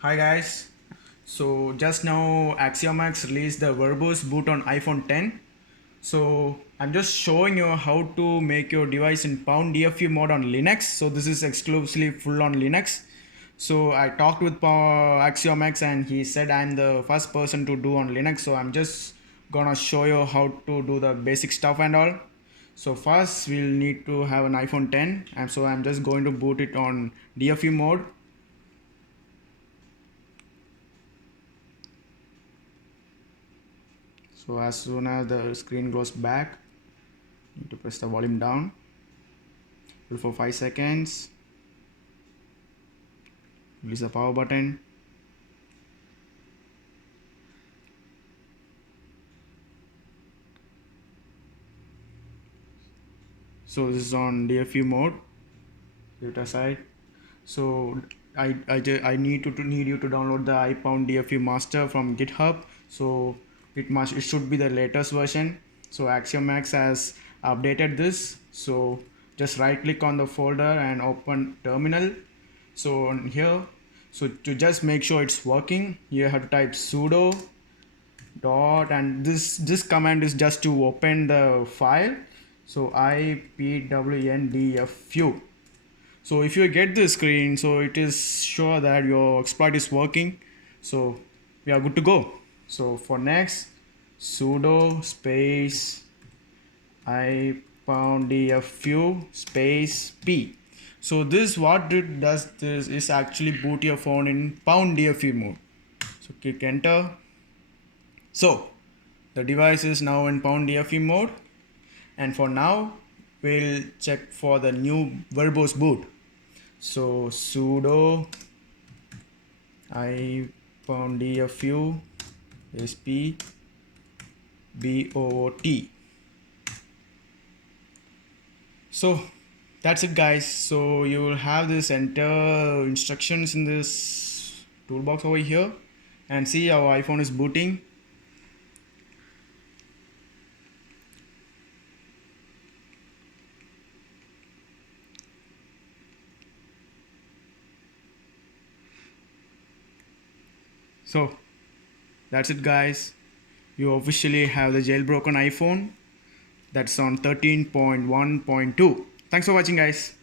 Hi guys, so just now Checkm8 released the Verbose boot on iPhone 10. So I'm just showing you how to make your device in ipwndfu mode on Linux. So this is exclusively full on Linux. So I talked with Checkm8 and he said I'm the first person to do on Linux. So I'm just gonna show you how to do the basic stuff and all. So first we'll need to have an iPhone 10 and so I'm just going to boot it on DFU mode. So as soon as the screen goes back, you need to press the volume down. Hold for 5 seconds. Release the power button. So this is on DFU mode. Leave it aside. So I need you to download the ipwndfu master from GitHub. So it should be the latest version. So Checkm8 has updated this. So just right click on the folder and open terminal. So on here, so to just make sure it's working, you have to type sudo dot, and this command is just to open the file. So ipwndfu. So if you get this screen, so it is sure that your exploit is working. So we are good to go. So for next, sudo space ipwndfu space p. So this what it does this is actually boot your phone in ipwndfu mode. So click enter. So the device is now in ipwndfu mode, and for now we'll check for the new Verbose boot. So sudo ipwndfu sp boot. So that's it guys. So you will have this enter instructions in this toolbox over here, and see our iPhone is booting. So that's it guys. You officially have the jailbroken iPhone that's on 13.1.2. Thanks for watching guys.